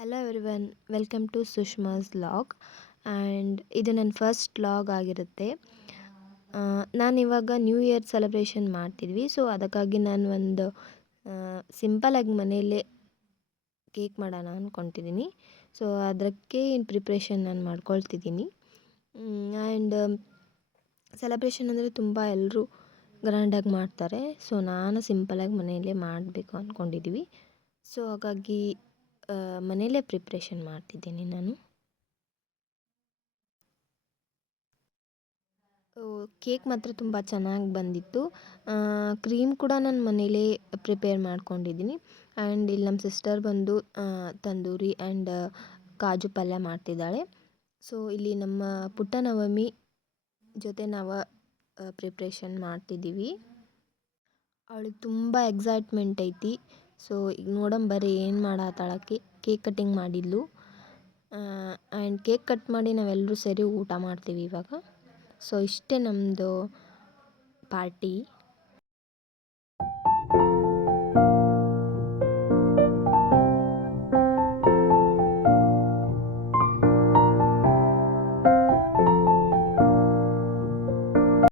Hello everyone, welcome to Sushma's vlog. And ಇದು ನನ್ನ first vlog ಆಗಿರುತ್ತೆ. ನಾನಿವಾಗ ನ್ಯೂ ಇಯರ್ ಸೆಲೆಬ್ರೇಷನ್ ಮಾಡ್ತಿದ್ವಿ. ಸೊ ಅದಕ್ಕಾಗಿ ನಾನು ಒಂದು ಸಿಂಪಲಾಗಿ ಮನೆಯಲ್ಲೇ ಕೇಕ್ ಮಾಡೋಣ ಅಂದ್ಕೊತಿದ್ದೀನಿ. ಸೊ ಅದಕ್ಕೆ ಪ್ರಿಪ್ರೇಷನ್ ನಾನು ಮಾಡ್ಕೊಳ್ತಿದ್ದೀನಿ. ಆ್ಯಂಡ್ ಸೆಲೆಬ್ರೇಷನ್ ಅಂದರೆ ತುಂಬ ಎಲ್ಲರೂ ಗ್ರ್ಯಾಂಡಾಗಿ ಮಾಡ್ತಾರೆ. ಸೊ ನಾನು ಸಿಂಪಲಾಗಿ ಮನೆಯಲ್ಲೇ ಮಾಡಬೇಕು ಅಂದ್ಕೊಂಡಿದ್ದೀವಿ. ಸೊ ಹಾಗಾಗಿ ಮನೆಯಲ್ಲೇ ಪ್ರಿಪ್ರೇಷನ್ ಮಾಡ್ತಿದ್ದೀನಿ ನಾನು. ಕೇಕ್ ಮಾತ್ರ ತುಂಬ ಚೆನ್ನಾಗಿ ಬಂದಿತ್ತು. ಕ್ರೀಮ್ ಕೂಡ ನಾನು ಮನೇಲೇ ಪ್ರಿಪೇರ್ ಮಾಡ್ಕೊಂಡಿದ್ದೀನಿ. ಆ್ಯಂಡ್ ಇಲ್ಲಿ ನಮ್ಮ ಸಿಸ್ಟರ್ ಬಂದು ತಂದೂರಿ ಆ್ಯಂಡ್ ಕಾಜು ಪಲ್ಯ ಮಾಡ್ತಿದ್ದಾಳೆ. ಸೊ ಇಲ್ಲಿ ನಮ್ಮ ಪುಟ್ಟ ನವಮಿ ಜೊತೆ ನಾವು ಪ್ರಿಪ್ರೇಷನ್ ಮಾಡ್ತಿದ್ದೀವಿ. ಅವಳಿಗೆ ತುಂಬ ಎಕ್ಸೈಟ್ಮೆಂಟ್ ಐತಿ. ಸೊ ಈಗ ನೋಡಂಬರ್ರಿ ಏನು ಮಾಡತ್ತಾಳಕ್ಕೆ. ಕೇಕ್ ಕಟ್ಟಿಂಗ್ ಮಾಡಿದ್ಲು. ಆ್ಯಂಡ್ ಕೇಕ್ ಕಟ್ ಮಾಡಿ ನಾವೆಲ್ಲರೂ ಸೇರಿ ಊಟ ಮಾಡ್ತೀವಿ ಇವಾಗ. ಸೊ ಇಷ್ಟೇ ನಮ್ಮದು ಪಾರ್ಟಿ.